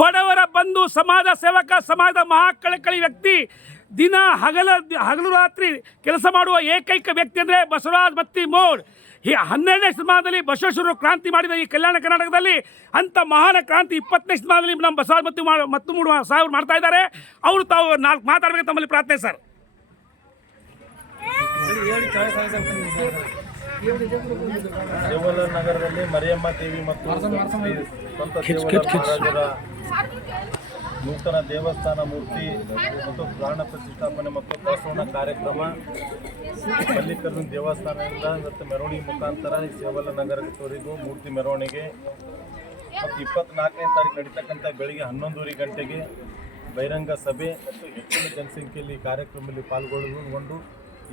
ಬಡವರ ಬಂಧು, ಸಮಾಜ ಸೇವಕ, ಸಮಾಜದ ಮಹಾಕಳಕಳಿ ವ್ಯಕ್ತಿ, ದಿನ ಹಗಲ, ಹಗಲು ರಾತ್ರಿ ಕೆಲಸ ಮಾಡುವ ಏಕೈಕ ವ್ಯಕ್ತಿ ಅಂದರೆ ಬಸವರಾಜ್ ಬತ್ತಿ ಮೋಡ್. ಈ ಹನ್ನೆರಡನೇ ಶತಮಾನದಲ್ಲಿ ಬಸವೇಶ್ವರರು ಕ್ರಾಂತಿ ಮಾಡಿದ ಈ ಕಲ್ಯಾಣ ಕರ್ನಾಟಕದಲ್ಲಿ ಅಂಥ ಮಹಾನ ಕ್ರಾಂತಿ ಇಪ್ಪತ್ತನೇ ಶತಮಾನದಲ್ಲಿ ನಮ್ಮ ಬಸವರಾಜ್ ಮತ್ತು ಮತ್ತು ಮೂರು ಸಾವಿರ ಮಾಡ್ತಾ ಇದ್ದಾರೆ. ಅವರು ತಾವು ನಾಲ್ಕು ಮಾತಾಡಬೇಕು ತಮ್ಮಲ್ಲಿ ಪ್ರಾರ್ಥನೆ ಸರ್. ದೇವಲ ನಗರದಲ್ಲಿ ಮರಿಯಮ್ಮ ದೇವಿ ಮತ್ತು ದೇವಲ ಮಹಾರಾಜರ ನೂತನ ದೇವಸ್ಥಾನ ಮೂರ್ತಿ ಮತ್ತು ಪ್ರಾಣ ಪ್ರತಿಷ್ಠಾಪನೆ ಮತ್ತು ಬಸವನ ಕಾರ್ಯಕ್ರಮ ಮಲ್ಲಿಕಾರ್ಜುನ ದೇವಸ್ಥಾನದಿಂದ ಮತ್ತು ಮೆರವಣಿಗೆ ಮುಖಾಂತರ ಈ ಸೇವಲ ನಗರದವರೆಗೂ ಮೂರ್ತಿ ಮೆರವಣಿಗೆ. ಮತ್ತು ಇಪ್ಪತ್ನಾಲ್ಕನೇ ತಾರೀಕು ನಡೀತಕ್ಕಂಥ ಬೆಳಿಗ್ಗೆ ಹನ್ನೊಂದೂವರೆ ಗಂಟೆಗೆ ಬಹಿರಂಗ ಸಭೆ ಮತ್ತು ಹೆಚ್ಚಿನ ಜನಸಂಖ್ಯೆಯಲ್ಲಿ ಕಾರ್ಯಕ್ರಮದಲ್ಲಿ ಪಾಲ್ಗೊಳ್ಳುಕೊಂಡು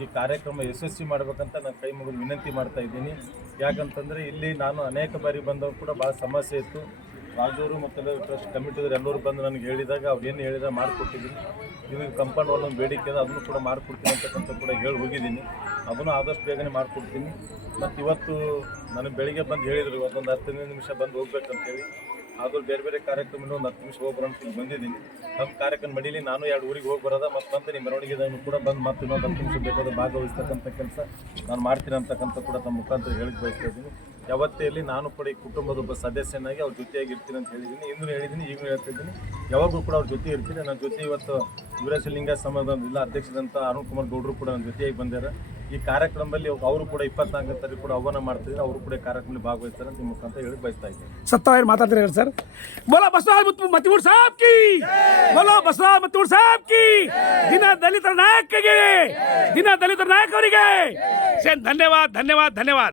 ಈ ಕಾರ್ಯಕ್ರಮ ಯಶಸ್ವಿ ಮಾಡಬೇಕಂತ ನಾನು ಕೈ ಮುಗಿದು ವಿನಂತಿ ಮಾಡ್ತಾ ಇದ್ದೀನಿ. ಯಾಕಂತಂದರೆ ಇಲ್ಲಿ ನಾನು ಅನೇಕ ಬಾರಿ ಬಂದವರು ಕೂಡ ಭಾಳ ಸಮಸ್ಯೆ ಇತ್ತು. ರಾಜವರು ಮತ್ತು ಟ್ರಸ್ಟ್ ಕಮಿಟಿದವ್ರು ಎಲ್ಲರೂ ಬಂದು ನನಗೆ ಹೇಳಿದಾಗ ಅವ್ರು ಏನು ಹೇಳಿದ ಮಾಡಿಕೊಟ್ಟಿದ್ದೀನಿ. ನಿಮಗೆ ಕಂಪೌಂಡ್ ಒಂದು ಬೇಡಿಕೆ ಇದೆ, ಅದನ್ನು ಕೂಡ ಮಾಡಿಕೊಡ್ತೀನಿ ಅಂತಕ್ಕಂಥ ಕೂಡ ಹೇಳಿ ಹೋಗಿದ್ದೀನಿ. ಅದನ್ನು ಆದಷ್ಟು ಬೇಗನೆ ಮಾಡಿಕೊಡ್ತೀನಿ. ಮತ್ತು ಇವತ್ತು ನನಗೆ ಬೆಳಿಗ್ಗೆ ಬಂದು ಹೇಳಿದರು, ಇವತ್ತೊಂದು ಹತ್ತನೇ ನಿಮಿಷ ಬಂದು ಹೋಗ್ಬೇಕಂತೇಳಿ. ಆದರೂ ಬೇರೆ ಬೇರೆ ಕಾರ್ಯಕ್ರಮನೂ ಒಂದು ಹತ್ತು ನಿಮಿಷ ಹೋಗಿ ಬರೋಣ ಬಂದಿದ್ದೀನಿ. ನಮ್ಮ ಕಾರ್ಯಕ್ರಮ ಮಡೀಲಿ ನಾನು ಎರಡು ಊರಿಗೆ ಹೋಗಿ ಬರೋದ, ಮತ್ತು ಬಂದು ನಿಮ್ಮ ಮೆರವಣಿಗೆದನ್ನು ಕೂಡ ಬಂದು ಮತ್ತೆ ಇನ್ನೊಂದು ಹತ್ತು ನಿಮಿಷ ಬೇಕಾದ ಭಾಗವಹಿಸ್ತಕ್ಕಂಥ ಕೆಲಸ ನಾನು ಮಾಡ್ತೀನಿ ಅಂತಕ್ಕಂಥ ಕೂಡ ತಮ್ಮ ಮುಖಾಂತರ ಹೇಳಿಕ್ ಬಯಸ್ತಾ ಇದ್ದೀನಿ. ಯಾವತ್ತೇ ನಾನು ಕೂಡ ಈ ಕುಟುಂಬದ ಒಬ್ಬ ಸದಸ್ಯನಾಗಿ ಅವ್ರ ಜೊತೆಯಾಗಿ ಇರ್ತೀನಿ ಅಂತ ಹೇಳಿದ್ದೀನಿ. ಇಂದು ಹೇಳಿದ್ದೀನಿ, ಈಗಲೂ ಹೇಳ್ತಾ ಇದ್ದೀನಿ. ಯಾವಾಗಲೂ ಕೂಡ ಅವ್ರ ಜೊತೆ ಇರ್ತೀನಿ. ನನ್ನ ಜೊತೆ ಇವತ್ತು ವೀರಶಲಿಂಗ ಸಮಾಜದ ಜಿಲ್ಲಾ ಅಧ್ಯಕ್ಷರಂತ ಅರುಣ್ ಕುಮಾರ್ ಗೌಡರು ಕೂಡ ನನ್ನ ಜೊತೆಯಾಗಿ ಬಂದಾರೆ ಈ ಕಾರ್ಯಕ್ರಮದಲ್ಲಿ ಅವರು ಕೂಡ ಇಪ್ಪತ್ನಾಲ್ಕನೇ ತಾರೀಕು ಕೂಡ ಆಹ್ವಾನ ಮಾಡ್ತಿದ್ರೆ ಅವರು ಕೂಡ ಕಾರ್ಯಕ್ರಮದಲ್ಲಿ ಭಾಗವಹಿಸ್ತಾರೆ ಅಂತ ಮುಖಾಂತರ ಹೇಳಿ ಬಯಸ್ತಾ ಇದ್ದೀನಿ. ಸತ್ತವಾರು ಮಾತಾಡ್ತಾರೆ ಸರ್. ಬೋಲೋ ಬಸವರಾಜ್ ಮತ್ತು ಸಾಬ್ ಕಿ! ಬೋಲೋ ಬಸವರಾಜ್ ಮತಿಮೂರ್ ಸಾಬ್ ಕಿ! ದಿನ ದಲಿತರ ನಾಯಕರಿಗೆ! ದಿನ ದಲಿತರ ನಾಯಕರಿಗೆ! ಧನ್ಯವಾದ ಧನ್ಯವಾದ ಧನ್ಯವಾದ.